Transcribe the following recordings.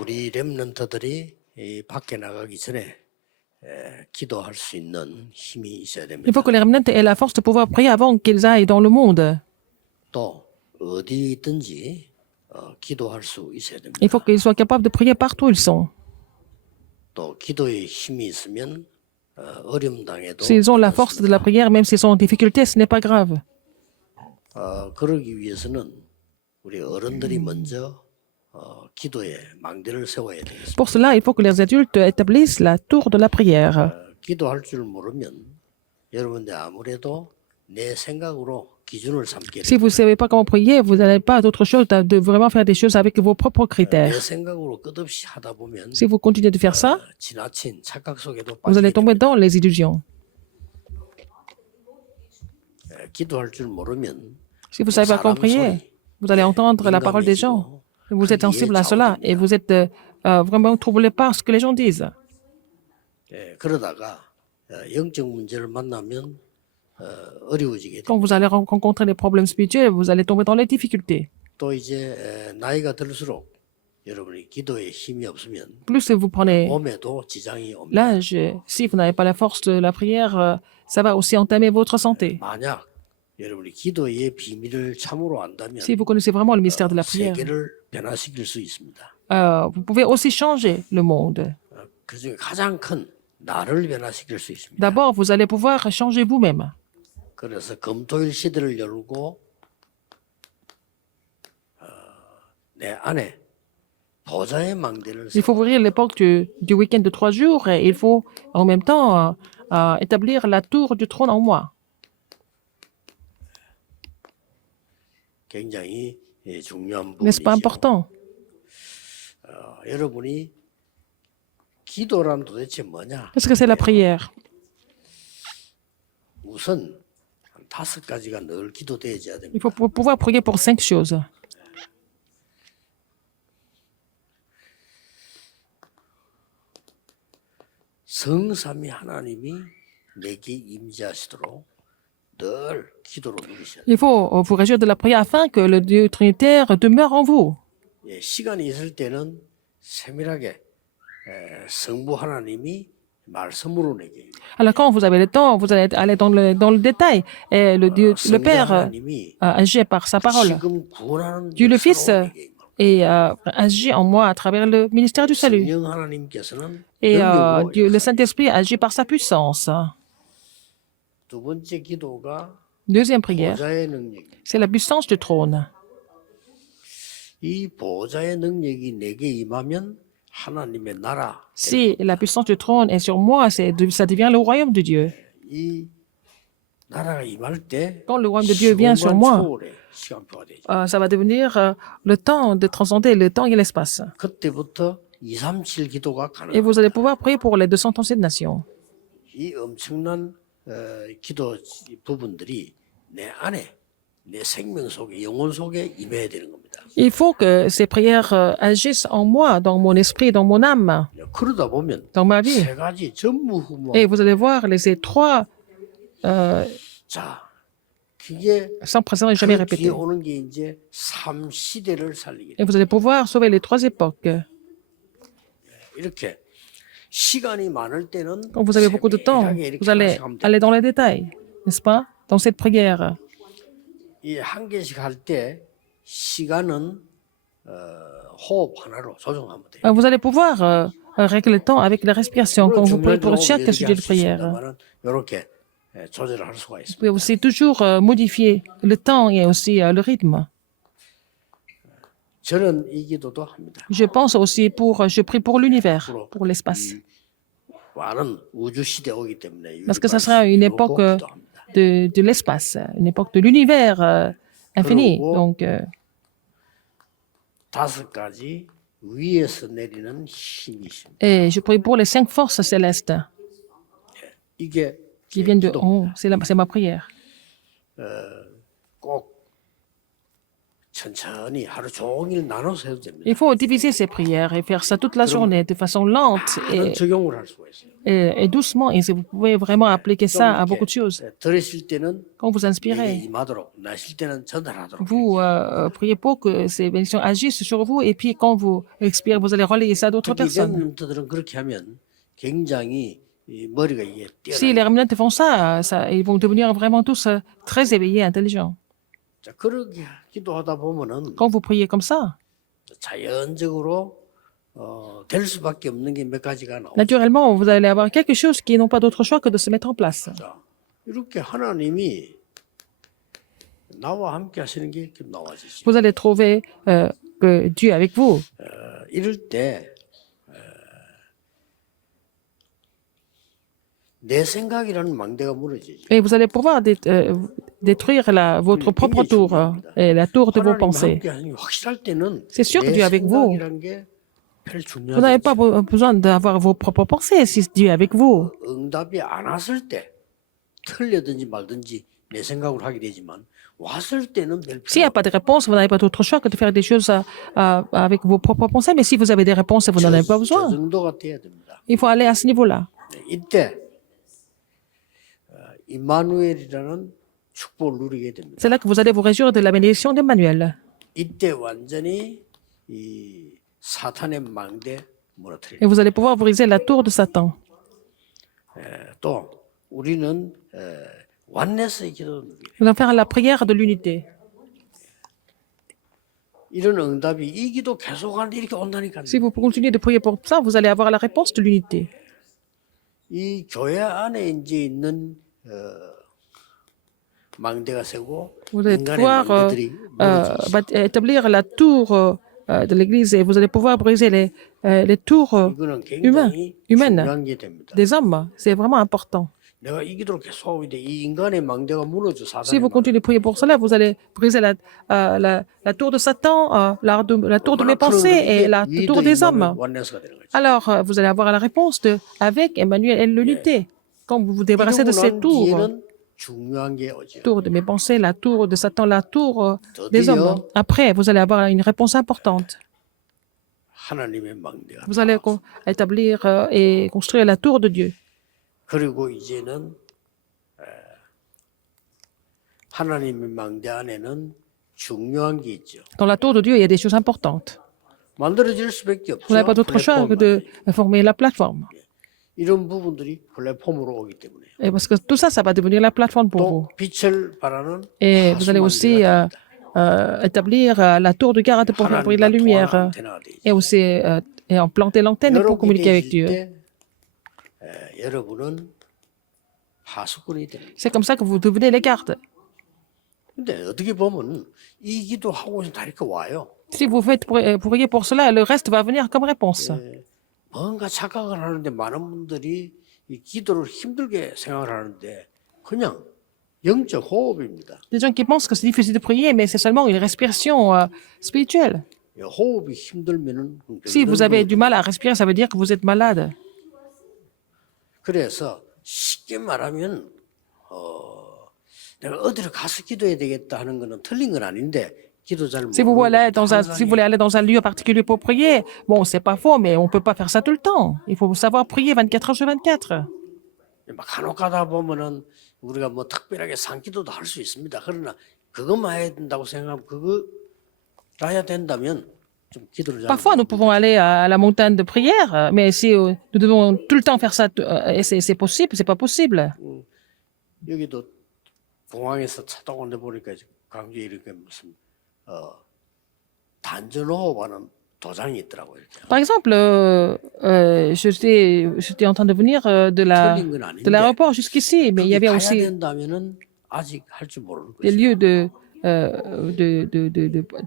우리 렘넌트들이 이 밖에 나가기 전에 기도할 수 있는 힘이 있어야 Il 됩니다. faut que les remnants aient la force de pouvoir prier avant qu'ils aillent dans le monde. 또 어디 있든지 기도할 수 있어야 됩니다. Il faut qu'ils soient capables de prier partout où ils sont. 또 기도의 힘이 있으면 어려움 당해도 S'ils ont la force de la prière, même s'ils sont en difficulté, ce n'est pas grave. 그러기 위해서는 우리 어른들이 먼저 기도에 망대를 세워야 되겠습니다. Pour cela, il faut que les adultes établissent la tour de la prière. 기도할 줄 모르면 여러분들 아무래도 내 생각으로 기준을 삼게 Si vous ne savez pas comment prier, vous n'allez pas d'autre chose de vraiment faire des choses avec vos propres 내 critères. 생각으로 끝없이 하다 보면 Si vous continuez de faire ça, 지나친 착각 속에도 vous allez 빠지게 tomber 됩니다. dans les illusions. 기도할 줄 모르면 Si vous ne savez pas comment prier, vous allez entendre la parole des gens. Vous êtes sensible à cela et vous êtes vraiment troublé par ce que les gens disent. 그러다가 영적 문제를 만나면 어려워지게 Quand 됩니다. vous allez rencontrer des problèmes spirituels, vous allez tomber dans les difficultés. 또 이제 나이가 들수록 여러분이 기도에 힘이 없으면 Plus vous prenez 몸에도 지장이 옵니다. l'âge, si vous n'avez pas la force de la prière, ça va aussi entamer votre santé. 만약 여러분이 기도의 비밀을 참으로 안다면 Si vous connaissez vraiment le mystère de la prière, 세계를 변화시킬 수 있습니다. vous pouvez aussi changer le monde. 그중에 가장 큰 나를 변화시킬 수 있습니다. D'abord, vous allez pouvoir changer vous-même. 그래서 금토일 시대를 열고 내 안에 보좌의 망대를 Il faut ouvrir l'époque du week-end de 3 jours et il faut en même temps établir la tour du trône en moi. 굉장히 중요한 N'est-ce pas 부분이죠. important? 여러분이 기도란 도대체 뭐냐? Qu'est-ce que c'est la prière? 우선 한 5가지가 늘 기도되어야 Il 됩니다. faut pouvoir prier pour 5 choses. 성삼위 하나님이 내게 임재하시도록 늘 기도로 누리셔야 돼요. Il faut vous réjouir de la prière afin que le Dieu trinitaire demeure en vous. 시간이 있을 때는 세밀하게 성부 하나님이 말씀으로 내게 Alors quand vous avez le temps, vous allez aller dans le détail. Et le Dieu, le 성자 Père 하나님이 agit par sa parole. 지금 구원하는 Dieu le Fils 역사로 내게 임하고 et agit en moi à travers le ministère du salut. 성령 하나님께서는 Et 능력으로 Dieu, le 역사하시고. Saint-Esprit agit par sa puissance. 두 번째 기도가 Deuxième prière, 보좌의 능력이 c'est la puissance du trône. 이 보좌의 능력이 내게 임하면 하나님의 나라 Si la puissance du trône est sur moi, ça devient le royaume de Dieu. 이 나라가 임할 때 Quand le royaume de Dieu vient sur 시공간 moi, 초월의 시간표가 되죠. ça va devenir le temps de transcender le temps et l'espace. 그때부터 237 기도가 Et 가능합니다. vous allez pouvoir prier pour les 237 nations. 이 엄청난 기도 부분들이 내 안에 내 생명 속에 영혼 속에 임해야 되는 겁니다. Il faut que ces prières agissent en moi, dans mon esprit, dans mon âme, 그러다 보면 dans ma vie. 세 가지 전무후무. Et vous allez voir ces trois 자, 그게 sans précédent et jamais 그 뒤에 répétés. 오는 게 이제 3시대를 살리게 돼. Et vous allez pouvoir sauver les 3 époques. 이렇게 시간이 많을 때는 Quand vous avez beaucoup de temps, 세밀하게 이렇게 vous allez 하나씩 하면 돼요. aller dans les détails, n'est-ce pas? Dans cette prière. 이한 개씩 할 때 시간은 호흡 하나로 조정하면 돼요. Vous allez pouvoir régler le temps avec la respiration quand vous priez pour chaque sujet de prière. 이렇게 조절을 할 수가 Vous 있습니다. pouvez aussi toujours modifier le temps et aussi le rythme. 저는 이 기도도 합니다. Je pense aussi je prie pour l'univers, pour l'espace. 많은 우주 시대 오기 때문에 Parce que ça sera une époque de l'espace, une époque de l'univers infini. Donc, 5가지 위에서 내리는 힘이 있습니다. et je prie pour les 5 forces célestes 이게 qui viennent de 기도. haut. C'est ma prière. 꼭 천천히 하루 종일 나눠서 해도 됩니다. Il faut diviser ces prières et faire ça toute la journée de façon lente 많은 적용을 할 수가 있어요. et doucement. Et vous pouvez vraiment appliquer 좀 ça à beaucoup de 이렇게 choses. 들으실 때는 Quand vous 내게 inspirez, 임하도록 나실 때는 전달하도록. vous priez pour que ces bénédictions agissent sur vous. Et puis quand vous expirez, vous allez relayer ça à d'autres 특히 personnes. 렘넌트들은 그렇게 하면 굉장히 이 머리가 이게 Si les 뛰어나요. remnants font ça, ils vont devenir vraiment tous très éveillés, intelligents. 자, 그렇게 기도하다 보면은 Quand vous priez comme ça, 자연적으로 될 수밖에 없는 게 몇 가지가 나오죠. naturellement, vous allez avoir quelque chose qui n'ont pas d'autre choix que de se mettre en place. 자, 이렇게 하나님이 나와 함께 하시는 게 이렇게 나와지죠. Vous allez trouver que Dieu est avec vous. 이럴 때 내 생각이라는 망대가 무너지죠. Et vous allez pouvoir détruire votre propre tour et la tour de vos 하나님 pensées. 함께 하는 게 확실할 때는 C'est sûr que 내 Dieu est avec vous. 생각이란 게 별 Vous n'avez 중요하지 pas besoin d'avoir vos propres pensées si Dieu est avec vous. 응답이 안 왔을 때 틀려든지 말든지 내 생각으로 하게 되지만 왔을 때는 별 S'il n'y a pas de réponse, vous n'avez pas d'autre choix que de faire des choses avec vos propres pensées. Mais si vous avez des réponses, vous n'en avez pas 저 besoin. 정도가 돼야 됩니다. Il faut aller à ce niveau-là. 이때 임마누엘이라는 축복을 누리게 됩니다. C'est là que vous allez vous réjouir de la bénédiction d'Emmanuel. 이때 완전히 이 사탄의 망대 무너뜨려. Et vous allez pouvoir briser la tour de Satan. 또 우리는 완내스의 기도 누리게. Nous allons faire la prière de l'unité. 이런 응답이 이 기도 계속하는데 이렇게 온다니까요. Si vous continuez de prier pour ça, vous allez avoir la réponse de l'unité. 이 교회 안에 이제 있는 망대가 세고 Vous allez 인간의 pouvoir 망대들이 무너지고 établir la tour de l'Église et vous allez pouvoir briser les tours 이거는 굉장히 humaines 중요한 게 됩니다. des hommes. C'est vraiment important. 내가 이 기도를 계속하고 있는데 이 인간의 망대가 무너져 Si 사단의 vous continuez de prier pour cela, vous allez briser la tour de Satan, la tour de mes pensées et la tour des hommes. 완내스가 되는 거죠. Alors, vous allez avoir la réponse avec Emmanuel et l'unité. Quand vous vous débarrassez de ces 이러고 난 tours, 뒤에는 중요한 게 오죠. tour de mes pensées, la tour de Satan, la tour des 드디어 hommes. Après, vous allez avoir une réponse importante. 하나님의 망대가 Vous allez établir et construire la tour de Dieu. 그리고 이제는 하나님의 망대 안에는 중요한 게 있죠. Dans la tour de Dieu, il y a des choses importantes. 만들어질 수밖에 없죠. Vous n'avez pas d'autre choix que de 플랫폼만. former la plateforme. 이런 부분들이 플랫폼으로 오기 때문에 Et parce que tout ça, ça va devenir la plateforme pour vous. 또 빛을 발하는 Et vous allez aussi établir la tour de garde pour faire briller la lumière. 안테나가 돼 있죠. Et aussi et en planter l'antenne pour communiquer avec Dieu. 때 여러분은 파수꾼이 됩니다. C'est comme ça que vous devenez les gardes. 근데 어떻게 보면 이 기도 하고 있으면 다 이렇게 와요. Si vous faites prier pour cela, le reste va venir comme réponse. 뭔가 착각을 하는데 많은 분들이 이 기도를 힘들게 생각을 하는데 그냥 영적 호흡입니다. Des gens qui pensent que c'est difficile de prier, mais c'est seulement une respiration spirituelle. 이 호흡이 힘들면은 Si vous avez du mal à respirer, ça veut dire que vous êtes malade. 그래서 쉽게 말하면 내가 어디로 가서 기도해야 되겠다 하는 거는 틀린 건 아닌데 기도 잘 Si vous voulez aller dans un, si vous voulez 항상 aller dans un lieu particulier pour prier, bon, c'est pas faux, mais on peut pas faire ça tout le temps. Il faut savoir prier 24 heures sur 24. 막 간혹 가다 보면은 우리가 뭐 특별하게 산기도도 할 수 있습니다. 그러나 그것만 해야 된다고 생각하면 그거 해야 된다면 좀 기도를 잘 Parfois, nous pouvons aller à la montagne de prière, mais si nous devons tout le temps faire ça, et c'est possible, c'est pas possible. 여기도 공항에서 차 타고 내 보니까 강주에 이렇게 무슨 단전호흡하는 도장이 있더라고요. 이렇게. Par exemple, j'étais en train de venir 틀린 건 아닌데 de l'aéroport jusqu'ici, mais il y avait 가야 aussi 된다면은 아직 할 줄 모르는 des 거죠. lieux de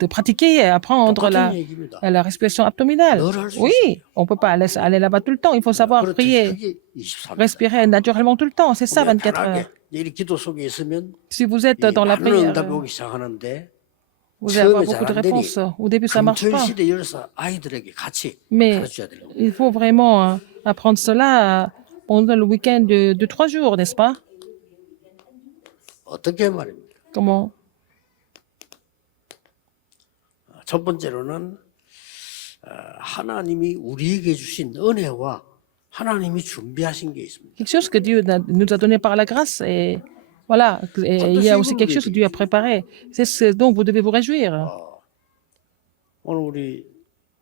pratiquer, apprendre 똑같은 얘기입니다. la respiration abdominale. 늘 할 수 Oui, 있어요. on peut pas aller là-bas tout le temps. Il faut savoir 그렇듯이 prier, 그게 24입니다. respirer naturellement tout le temps. C'est ça, 24 편하게 heures. 이 기도 속에 있으면 Si vous êtes 이 dans la 많은 prière, 응답이 오기 시작하는데 vous allez avoir 처음에 beaucoup de 잘 안 되니 réponses. Au début, ça marche 금철 pas. 시대 열어서 아이들에게 같이 Mais 가르쳐야 되는 겁니다. il faut vraiment apprendre cela pendant le week-end de 3 jours, n'est-ce pas? 어떻게 말입니까? Comment? 첫 번째로는 하나님이 우리에게 주신 은혜와 하나님이 준비하신 게 있습니다. Quelque chose que Dieu nous a donné par la grâce et voilà, et il y a aussi quelque chose que Dieu a préparé. C'est ce dont vous devez vous réjouir. 오늘 우리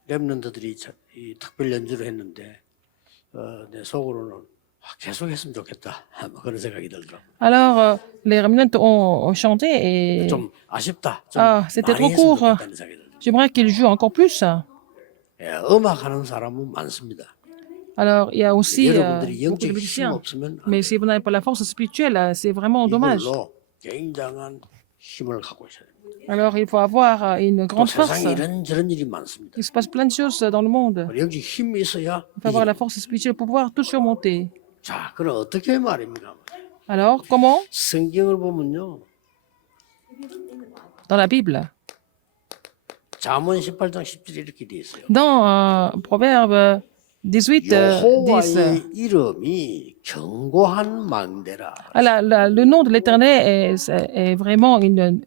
랩런트들이 이 특별 연주를 했는데 내 속으로는 계속 했으면 좋겠다 뭐 그런 생각이 들더라고요. Alors, les remnants ont chanté et 좀 아쉽다. 좀 c'était 많이 trop 했으면 court. 좋겠다는 생각이 들더라고요. J'aimerais qu'ils jouent encore plus. 예, 음악하는 사람은 많습니다. Alors, il y a aussi 여러분들이 beaucoup de 영적 힘 musiciens. 없으면 Mais si vous n'avez pas la force spirituelle, c'est vraiment dommage. 이걸로 굉장한 힘을 갖고 있어야 됩니다. Alors, il faut avoir une 또 grande force. 세상에 이런저런 일이 많습니다. Il se passe plein de choses dans le monde. 영적 힘이 있어야 Il faut avoir la force spirituelle pour pouvoir tout surmonter. 자, 그럼 어떻게 말입니까? Alors, comment? 성경을 보면요. Dans la Bible. 잠언 18장 10절에 이렇게 돼 있어요. Dans Proverbe 18, 10. 여호와의 이름이 견고한 망대라. Le nom de l'Éternel est vraiment une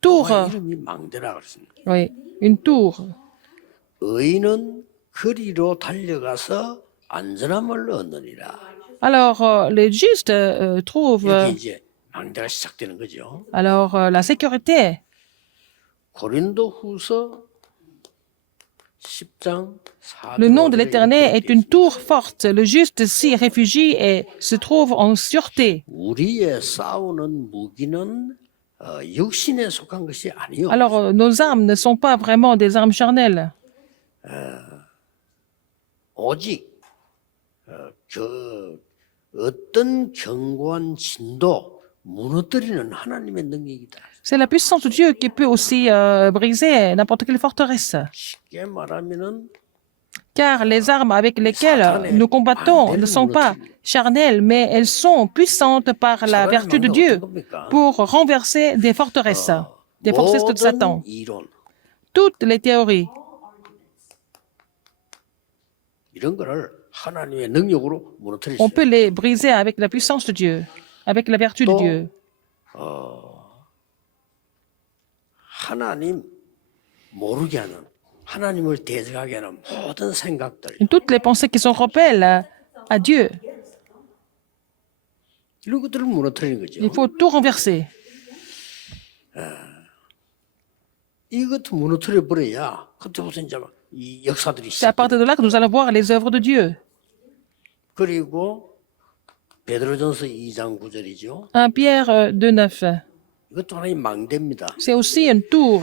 tour. 여호와의 이름이 망대라 그랬습니다. Oui, une tour. 의인은 거리로 달려가서 안전함을 얻느니라. Alors, les justes trouvent 이렇게 이제 망대가 시작되는 거죠. alors la sécurité. 고린도후서 10장 4절. Le nom de l'Éternel est une tour forte. Le juste s'y réfugie et se trouve en sûreté. 우리의 싸우는 무기는 육신에 속한 것이 아니요. Alors, nos armes ne sont pas vraiment des armes charnelles. 오직 어떤 견고한 진도 무너뜨리는 하나님의 능력이다. C'est la puissance de Dieu qui peut aussi briser n'importe quelle forteresse. 쉽게 말하면은 Car les armes avec lesquelles nous combattons ne sont pas charnelles, mais elles sont puissantes par la vertu de Dieu pour renverser des forteresses de Satan. 모든 이론 Toutes les théories, 이런 거를 하나님의 능력으로 무너뜨릴 수 on 있어요. peut les briser avec la puissance de Dieu, avec la vertu de Dieu. 하나님 모르게 하는 하나님을 대적하게 하는 모든 생각들 Toutes les pensées qui sont rebelles à Dieu, 이런 것들을 무너뜨리는 거죠. il faut tout renverser. 이것도 무너뜨려 버려야 그때부터 이제 이 역사들이 C'est à 시작. partir de là que nous allons voir les œuvres de Dieu. 그리고 베드로전서 2장 9절이죠. 1 Pierre 2,9. 이것도 하나의 망대입니다. C'est aussi une tour.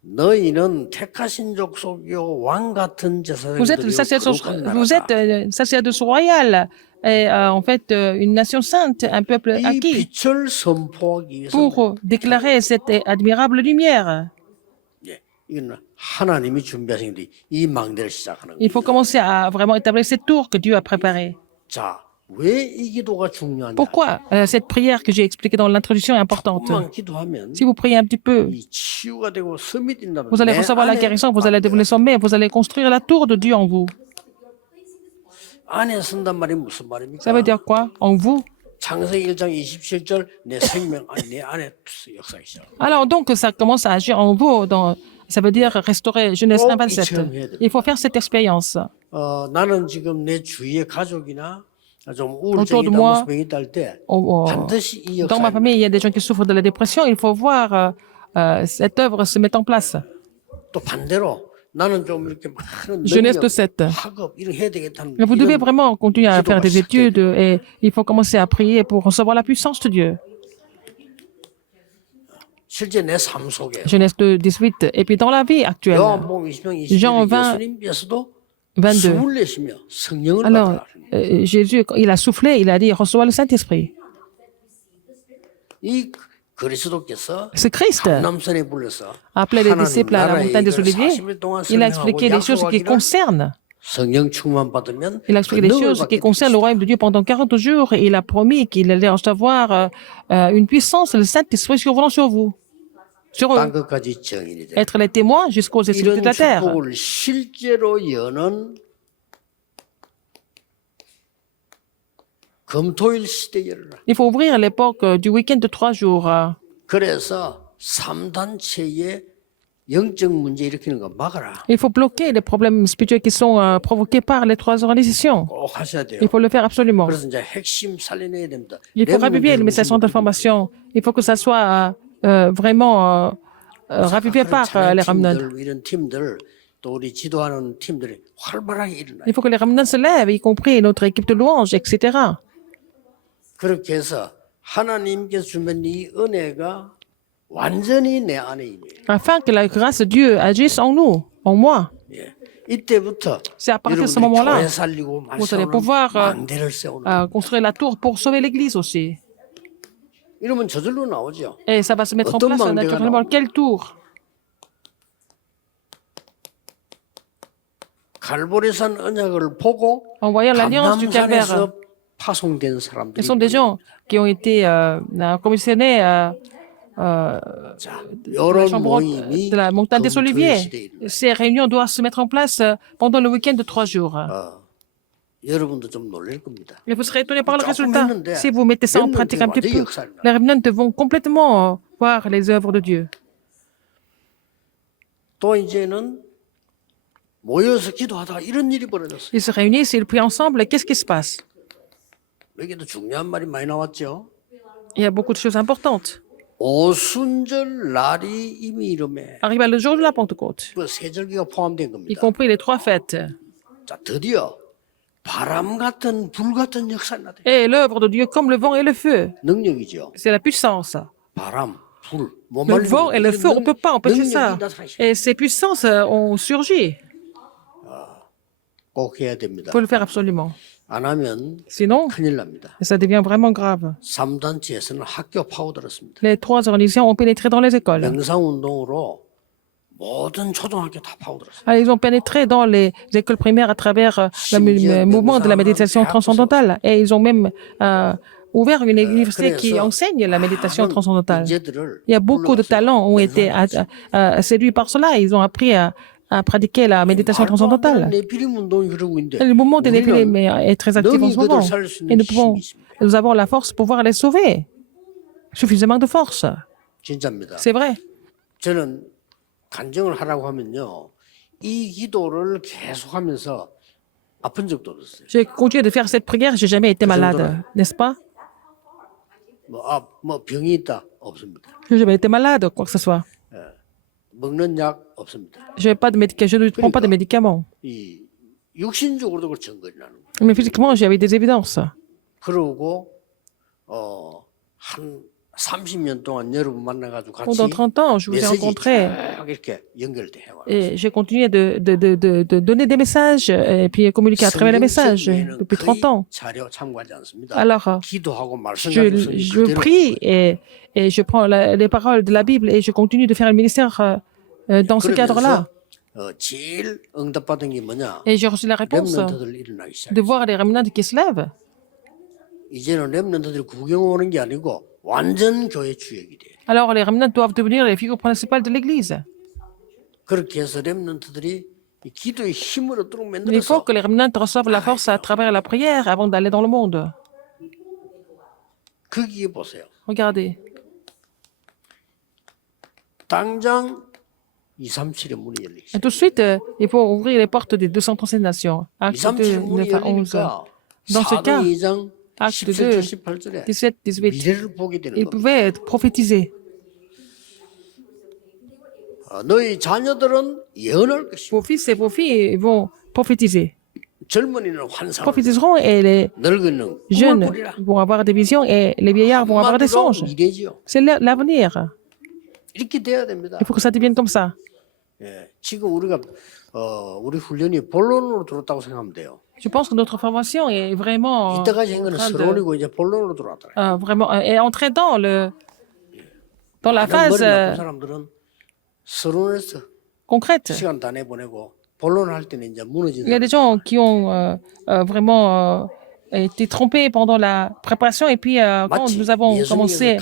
너희는 택하신 족속이요 왕 같은 Vous êtes, 제사장들이요 거룩한 vous êtes 나라다. sacerdoce royal et en fait une nation sainte, un peuple 이 acquis 빛을 선포하기 위해서 pour déclarer cette admirable lumière. 예, 이건 하나님이 준비하신 일이 이 망대를 시작하는 Il faut 거예요. commencer à vraiment établir cette tour que Dieu a préparée. 자, 왜 이 기도가 중요하냐? Pourquoi cette prière que j'ai expliquée dans l'introduction est importante? 조금만 기도하면 Si vous priez un petit peu, 이 치유가 되고 섬이 뛴다면 vous allez 내 recevoir la 안에 guérison, vous allez devenir sommet, vous allez construire la tour de Dieu en vous. 안에 쓴단 말이 무슨 말입니까? Ça veut dire quoi? En vous? 창세기 1장 27절 내 생명 내 안에 역사하기 시작. Alors donc ça commence à agir en vous. Ça veut dire restaurer Genèse 1,27. Il faut faire cette expérience. 나는 지금 내 주위의 가족이나 좀 Autour de 우울증이나 moi, 무슨 병이 있다 할 때 Oh, oh. 반드시 이 Dans ma 역사 famille, il y a des gens qui souffrent de la dépression. Il faut voir cette œuvre se mettre en place. 또 반대로 나는 좀 이렇게 많은 Genèse 능력, 7. 학업 이런 해야 되겠다는 Mais vous devez 이런 vraiment continuer à faire des études et il faut commencer à prier pour recevoir la puissance de Dieu. 실제 내 삶 속에 Genèse 18. Et puis dans la vie actuelle, 요한복음 20장 Jean 20절 20, 예수님께서도 22. 숨을 내쉬며 성령을 Alors, 받으라. Jésus, quand il a soufflé, il a dit, reçois le Saint-Esprit. 이 그리스도께서 C'est Christ a 남산에 불러서 appelé les 하나님 disciples à la 나라의 montagne des 일을 Oliviers. 40일 동안 Il a 설명하고 expliqué les choses qui 약속하기를 concernent. 성령 충만 받으면 Il a expliqué les choses qui concernent le royaume de Dieu pendant 40 jours et il a promis qu'il allait recevoir une puissance, le Saint-Esprit survolant sur vous, sur eux, 땅 끝까지 정인이 돼. être les témoins jusqu'aux extrémités 이런 de la terre. 축복을 실제로 여는 금토일 시대에 열어라. Il faut ouvrir l'époque du week-end de 3 jours. 그래서 3단체의 영적 문제 일으키는 거 막아라. Il faut bloquer les problèmes spirituels qui sont provoqués par les trois organisations. 꼭 하셔야 돼요. Il faut le faire absolument. 그래서 이제 핵심 살려내야 됩니다. Il faut raviver le message d'information. Il faut que ça soit vraiment ravivé par les remnants. 이런 팀들 또 우리 지도하는 팀들이 활발하게 일어나요. Il faut que les remnants se lèvent, y compris notre équipe de louange, etc. 그렇게 해서 하나님께서 주면 이 은혜가 완전히 내 안에 임해요. Afin que la grâce de Dieu agisse en nous, en moi. 예. 이때부터 C'est à partir de ce 여러분들이 moment-là 교회 살리고 vous allez pouvoir 만대를 세우는 construire la tour pour sauver l'Église aussi. 이러면 저절로 나오죠. Et ça va se mettre en 어떤 place 망대가 naturellement. 나오고. Quelle tour? 갈보리산 언약을 보고 En voyant l'alliance du calvaire. 감남산에서 파송된 사람들이 Ce sont des gens qui ont été commissionnés 자, de la 이런 chambre 모임이 de la montagne des 금토일 Oliviers. 시대에 있는 Ces réunions doivent se mettre en place pendant le week-end de 3 jours. 여러분도 좀 놀랄 겁니다. Et vous serez étonnés par le 조금 résultat. 했는데 Si vous mettez ça en pratique un petit 완전히 peu, 역사를 les remnants vont complètement voir les œuvres de Dieu. 또 이제는 모여서 기도하다가 이런 일이 벌어졌어요. Ils se réunissent, ils prient ensemble. Et qu'est-ce qui se passe? 여기도 중요한 말이 많이 나왔죠. Il y a beaucoup de choses importantes. 오순절 날이 이미 이름에 Arrive le jour de la Pentecôte, 그 세절기가 포함된 y 겁니다. compris les 3 fêtes. 자, 드디어 바람 같은 불 같은 역사가 나대. Et l'œuvre de Dieu comme le vent et le feu. 능력이죠. C'est la puissance. 바람, 불, 못 Le 말리는 vent et le 이런 feu, on ne peut pas empêcher 능력이 ça. 나타나시- Et ces puissances ont surgi. 꼭 해야 됩니다. Il faut le faire absolument. 안 하면 Sinon, 큰일 납니다. ça devient vraiment grave. 3단체에서는 학교 파고들었습니다. Les 3 organisations ont pénétré dans les écoles. 명상운동으로 모든 초등학교 다 파고들었어요. Alors, ils ont pénétré dans les écoles primaires à travers le mouvement de la méditation transcendantale. Et ils ont même ouvert une université qui enseigne la méditation transcendantale. 인재들을 Il y a beaucoup de talents ont été séduits par cela. Ils ont appris à pratiquer la méditation transcendantale. 네피림 운동이 그러고 있는데 Le mouvement des Néphilim est très actif en ce moment. 살릴 수 Et 있는 힘이 있습니다. nous avons la force pour pouvoir les sauver. Suffisamment de force. 진짜입니다. C'est vrai. 저는 간증을 하라고 하면요, 이 기도를 계속하면서 아픈 적도 없었어요. J'ai continué de faire cette prière. J'ai jamais été malade, n'est-ce pas? 뭐 병이 있다 없습니다. J'ai jamais été malade, quoi que ce soit. 먹는 약 없습니다. Je ne prends pas de médicaments. 이 육신적으로도 그 증거리 나는 거예요. Mais physiquement, j'avais des évidences. 그러고 한 30년 동안 여러분 만나가지고 같이 Pendant 30 ans, je vous ai 메시지 rencontrés 쭉 이렇게 연결돼 해와. et j'ai continué de donner des messages et puis communiquer à travers les messages depuis 30 ans. 자료 참고하지 않습니다. Alors, 기도하고 말씀 가지고 je prie et je prends les paroles de la Bible et je continue de faire le ministère dans ce cadre-là. 제일 응답받은 게 뭐냐? Et j'ai reçu la réponse 렘넌트들 일어나기 시작. de voir les remnants qui se lèvent. 이제는 렘넌트들이 구경 오는 게 아니고 완전 교회 주역이 돼. Alors, les remnants doivent devenir les figures principales de l'Église. 그렇게 해서 렘넌트들이 이 기도의 힘을 얻도록 Il faut 만들어서 que les remnants reçoivent la force à travers la prière avant d'aller dans le monde. 거기에 보세요. Regardez. 당장 237의 문이 열리기 Et 시작. tout de suite, il faut ouvrir les portes des 237 nations. Acte 2, 237 문이 9 à 11. 열리니까 Dans ce cas, 2장 acte 17절 2, 18절에 17, 18, 미래를 보게 되는 ils 겁니다. pouvaient être prophétisés. 너희 자녀들은 예언할 것이고 Vos fils et vos filles vont prophétiser. 젊은이는 환상을 Prophétiseront et les 늙은 꿈을 jeunes 꾸리라. vont avoir des visions et les vieillards vont avoir des 한마디로 songes. 미래지요. C'est l'avenir. 이렇게 돼야 됩니다. Il faut que ça devienne comme ça. 예, 지금 우리가 우리 훈련이 본론으로 들어왔다고 생각하면 돼요. Je pense que notre formation est vraiment, 이때까지 한 거는 en train de- 서론이고 이제 본론으로 들어왔더라. vraiment est entrée dans la phase 머리 나쁜 사람들은 서론에서 concrète. 시간 다 내보내고 본론 할 때는 이제 무너지는. Il y a des gens qui ont vraiment été trompés pendant la préparation et puis quand nous avons commencé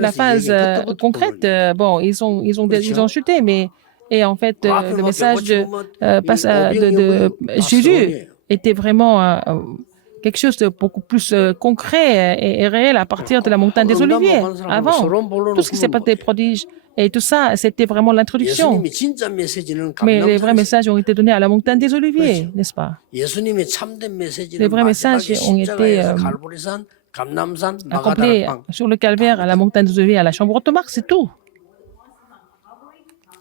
la phase concrète, bon, ils ont chuté, mais et en fait le message de Jésus était vraiment quelque chose de beaucoup plus concret et réel à partir de la montagne des Oliviers. Avant, tout ce qui s'est passé, des prodiges, Et tout ça, c'était vraiment l'introduction. 예수님이 진짜 메시지는 Mais les vrais 감남산에서 messages ont été donnés à la montagne des Oliviers, n'est-ce pas? 예수님의 참된 Les 메시지는 vrais messages 마지막에 ont été 십자가에서 갈보리산, 감남산, accomplis 마가다락방. sur le calvaire, à la montagne des Oliviers, à la chambre haute marque, c'est tout.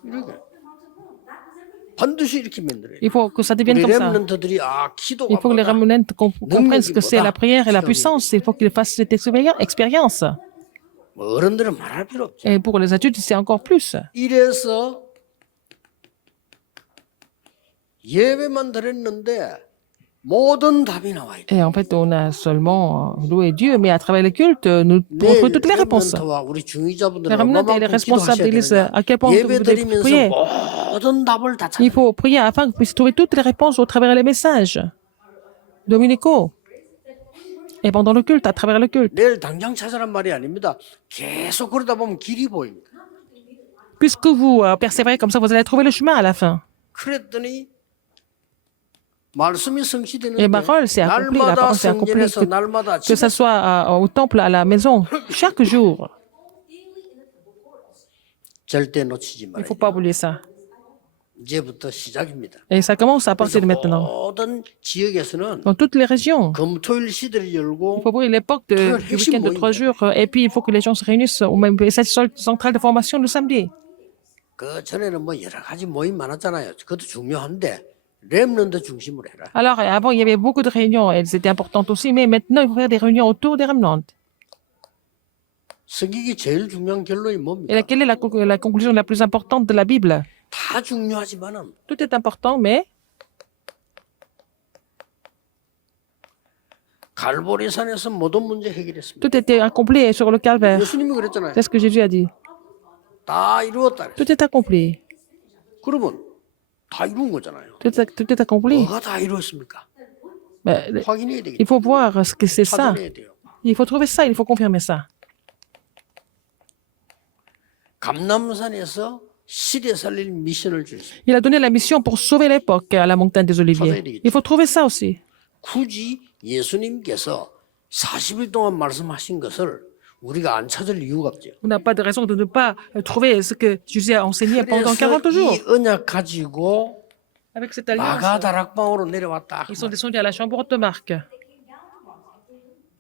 이렇게. 반드시 이렇게 만들어요. Il faut que ça devienne 우리 comme ça. 렘넌트들이 Il 기도가 faut que les 뭐다. remnants comprennent ce que c'est la prière et la puissance. Il faut qu'ils fassent cette expérience. 뭐 어른들은 말할 필요 없죠. Et pour les adultes, c'est encore plus. 이래서 예배만 드렸는데 모든 답이 나와 있다. Et en fait, on a seulement loué Dieu, mais à travers les cultes, nous trouvons toutes les réponses. 렘넌트와 우리 Les 중위자분들은 remnants et les 얼마만큼 responsables de l'Église, 기도하셔야 à quel point 되느냐. vous 예배 devez 드리면서 prier. 모든 답을 다 찾아. Il faut prier afin que vous puissiez trouver toutes les réponses au travers les messages dominicaux. Et pendant le culte, à travers le culte. 내일 당장 찾으란 말이 아닙니다. 계속 그러다 보면 길이 보입니다. Puisque vous persévérez comme ça, vous allez trouver le chemin à la fin. 그랬더니 말씀이 성취되는데 Et parole, c'est accompli, la 날마다 parole, c'est accompli, 성전에서 날마다 que ce soit au temple, à la maison, chaque jour. 절대 놓치지 Il ne 말아요. faut pas oublier ça. 이제부터 시작입니다. Et ça commence à partir de maintenant. 모든 지역에서는 Dans toutes les régions, 금토일 시대를 il 열고 faut ouvrir l'époque du week-end de 3 jours. Et puis, il faut que les gens se réunissent au même cette centrale de formation le samedi. 그 전에는 뭐 여러 가지 모임 많았잖아요. 그것도 중요한데 렘넌트 중심으로 해라. Alors, avant, il y avait beaucoup de réunions. Elles étaient importantes aussi. Mais maintenant, il faut faire des réunions autour des remnants. 성경이 제일 중요한 결론이 Et 뭡니까? quelle est la conclusion la plus importante de la Bible? 다 중요하지만은 Tout est important, mais 갈보리산에서 모든 문제 해결했습니다. tout était accompli sur le calvaire. 예수님이 그랬잖아요. C'est ce que Jésus a dit. 다 이루었다. Tout est accompli. 그러면 다 이룬 거잖아요. Tout est accompli. 뭐가 다 이루었습니까? Mais 확인해야 되겠죠. il faut voir ce que c'est ça. 찾아내야 돼요. Il faut trouver ça, il faut confirmer ça. 감남산에서 시대 살릴 미션을 주셨어요. Il a donné la mission pour sauver l'époque à la montagne des Oliviers. Il faut trouver ça aussi. 굳이 예수님께서 40일 동안 말씀하신 것을 우리가 안 찾을 이유가 없죠. On n'a pas de raison de ne pas trouver ce que Jésus a enseigné pendant 그래서 40 jours. 이 언약 가지고 Avec cette alliance, 마가다락방으로 내려왔다. ils sont descendus à la chambre haute marque.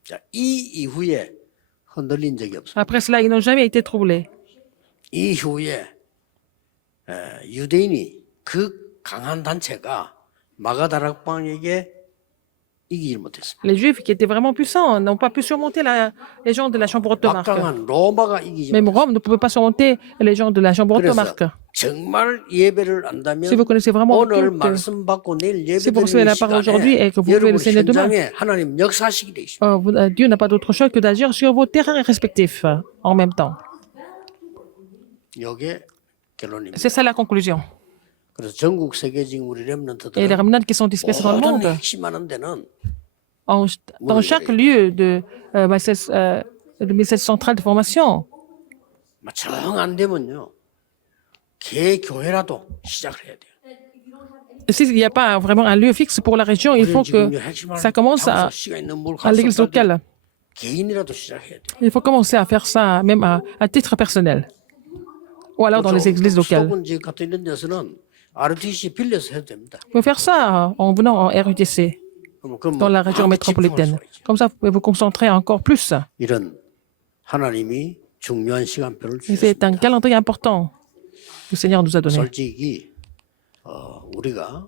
자, 이 이후에 흔들린 적이 없어요. Après cela, ils n'ont jamais été troublés. 이 후에 유대인이 그 강한 단체가 마가다락방에게 이기질 못했습니다. Les Juifs, qui étaient vraiment puissants, n'ont pas pu surmonter les gens de la chambre haute marque. 막강한 로마가 이기지 Même 못했습니다. Rome ne pouvait pas surmonter les gens de la chambre haute 그래서 marque. 정말 예배를 안다면 Si vous connaissez vraiment le 오늘 culte, 말씀 받고 내일 예배 si vous recevez 드리는 la parole aujourd'hui 시간에 et que vous levez 여러분 le Seigneur demain, 현장에 하나님 역사하시게 돼 있습니다. Dieu n'a pas d'autre choix que d'agir sur vos terrains respectifs en même temps. 이게 결론입니다. C'est ça la conclusion. 그래서 전국 세계적인 우리 Et les 렘넌트들은 remnants qui sont dispersés dans le 모든 monde, 핵심하는 데는 dans chaque lieu de cette centrale de formation, 정 안 되면요 개교회라도 시작을 해야 돼요. s'il n'y a pas vraiment un lieu fixe pour la région, il faut que ça commence à l'église locale. 개인이라도 시작해야 돼요. Il faut commencer à faire ça même à titre personnel. Ou alors dans les églises locales. 수도권 지역 같은 이런 데서는 RTC 빌려서 해도 됩니다. Vous pouvez faire ça en venant en RUTC, 그럼 dans la région métropolitaine. Comme ça, vous pouvez vous concentrer encore plus. 이런 하나님이 중요한 시간표를 Et 주셨습니다. c'est un calendrier important que le Seigneur nous a donné. 솔직히 우리가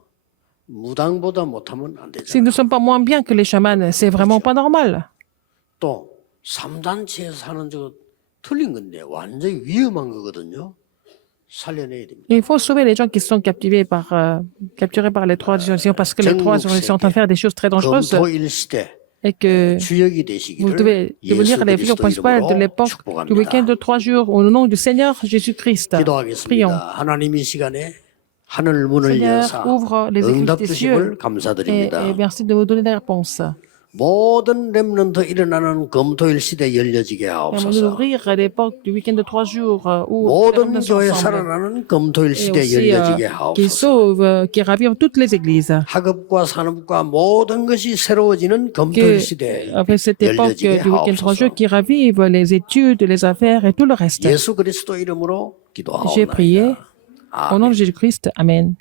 무당보다 못하면 안 Si 되잖아요. nous ne sommes pas moins bien que les chamans, c'est vraiment pas normal. 또 3단체에서 하는 저 틀린 건데 완전히 위험한 거거든요. 살려내야 됩니다. Il faut sauver les gens qui sont capturés par les trois organisations parce que les trois organisations sont en train de faire des choses très dangereuses 금토일 시대 et que 주역이 vous 되시기를 devez devenir les figures 예수 principales de 그리스도 l'époque 이름으로 du week-end de 축복합니다. 3 jours au nom du Seigneur Jésus-Christ. 기도하겠습니다. Prions. 하나님 이 시간에 하늘 문을 Seigneur, 여사 ouvre les écluses 응답 des 주심을 cieux et 감사드립니다. merci de nous donner des réponses. 모든 렘넌트 일어나는 금토일 시대 열려지게 Permets-nous 하옵소서. d'ouvrir l'époque du week-end de 3 jours où les 모든 remnants sont 교회 ensemble. 살아나는 금토일 Et 시대 aussi 열려지게 qui 하옵소서. sauve, qui ravive toutes les églises. 학업과 산업과 모든 것이 새로워지는 금토일 Que, 시대 avec cette époque 열려지게 du week-end 3 jours, 하옵소서. qui ravive les études, les affaires et tout le reste. 예수 그리스도 이름으로 J'ai prié 기도하옵나이다. au nom de Jésus-Christ. Amen.